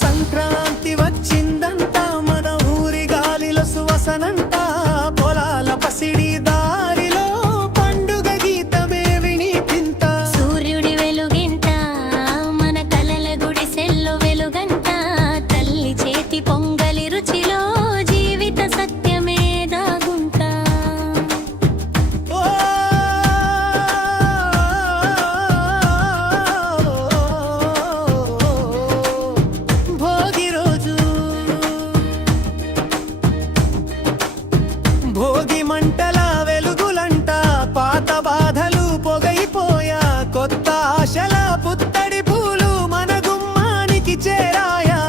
సంక్రాంతి వచ్చిందంట మన ఊరి గాలిలో సువసనంట పొలాల పసిడి దారిలో పండుగ గీతమే వినిపింత సూర్యుడి వెలుగింట మన కలల గుడిసెల్లో వెలుగంట తల్లి చేతి పొంగలి రుచిలో జీవిత సత్యమే దాగుంటా భోగి మంటల వెలుగులంట పాత బాధలు పొగైపోయా కొత్త ఆశల పుత్తడి పూలు మన గుమ్మానికి చేరాయా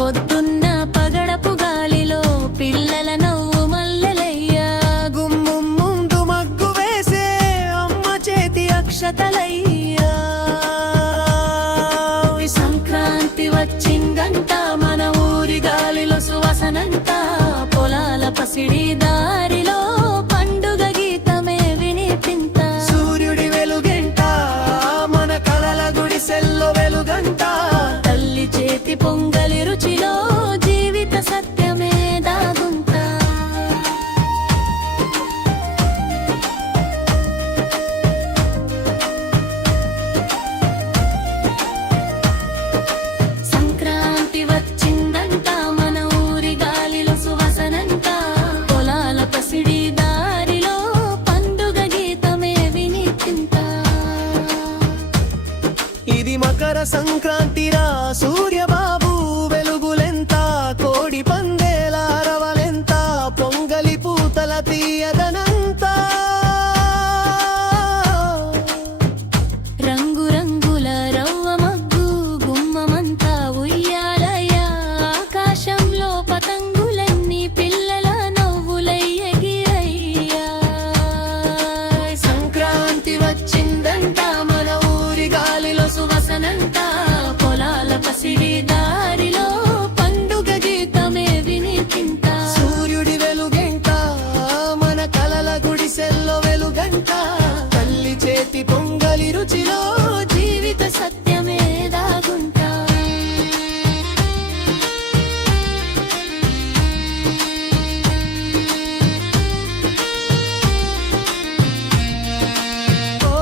పొద్దున్న పగడపు గాలిలో పిల్లల నవ్వు మల్లెలయ్యా గుమ్మం ముందు మగ్గు వేసే అమ్మ చేతి అక్షతలయ్యా సంక్రాంతి వచ్చిందంట మన ఊరి గాలిలో సువాసనంట పొలాల పసిడి దారిలో పండుగ గీతమే వినిపింత సూర్యుడి వెలుగంట మన కలల గుడిసెల్లో వెలుగంట తల్లి చేతి పొంగలి రుచిలో జీవిత సత్యమే దాగుంటా సంక్రాంతి వచ్చిందంట మన ఊరి గాలిలో సువాసనంట పొలాల పసిడి దారిలో పండుగ గీతమే వినిపింత ఇది మకర సంక్రాంతిరా సూర్యబాబు వెలుగులెంత కోడి పందేల అరవలెంత పొంగలి పూతల తీయదనంతా రంగు రంగుల రవ్వ మగ్గు గుమ్మమంతా ఉయ్యాలయ్య ఆకాశంలో పతంగులన్నీ పిల్లల నవ్వులయ్యగిరయ్యా సంక్రాంతి వచ్చిందంట మన ఊరి గాలిలో సువసనంట పొలాల పసిడి దారిలో పండుగ గీతమే వినిపింత సూర్యుడి వెలుగంట మన కలల గుడిసెల్లో వెలుగంట తల్లి చేతి పొంగలి రుచిలో జీవిత సత్యమే దాగుంటా ఓ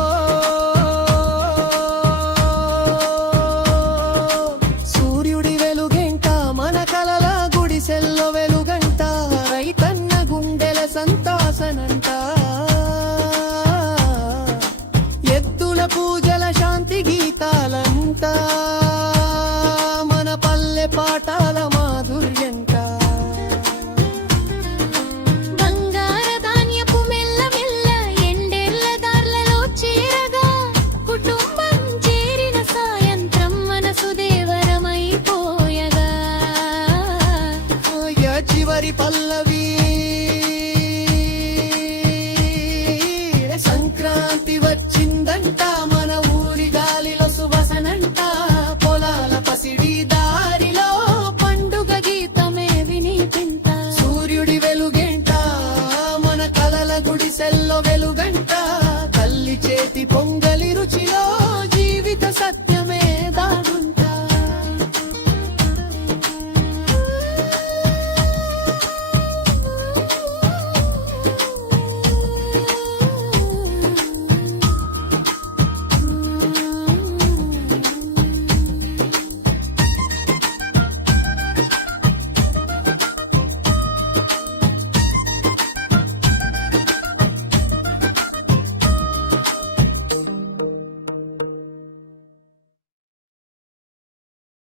సూర్యుడి వెలుగంట మన కలల గుడిసెల్లో వెలుగంట రైతన్న గుండెల సంతాసనంట ఎద్దుల పూజల శాంతి గీతాలంట మన పల్లె పాటాల మాధుర్యంట బంగార ధాన్యపు మెల్ల మెల్ల ఎండేళ్ల దార్లలో చేరగా కుటుంబం చేరిన సాయంత్రం మనసు దేవరమైపోయగా చివరి పల్లవి సంక్రాంతి వచ్చిందంట మన ఊరి గాలిలో సువసనంట పొలాల పసిడి దారిలో పండుగ గీతమే వినిపింత సూర్యుడి వెలుగంట మన కలల గుడిసెల్లో వెలుగు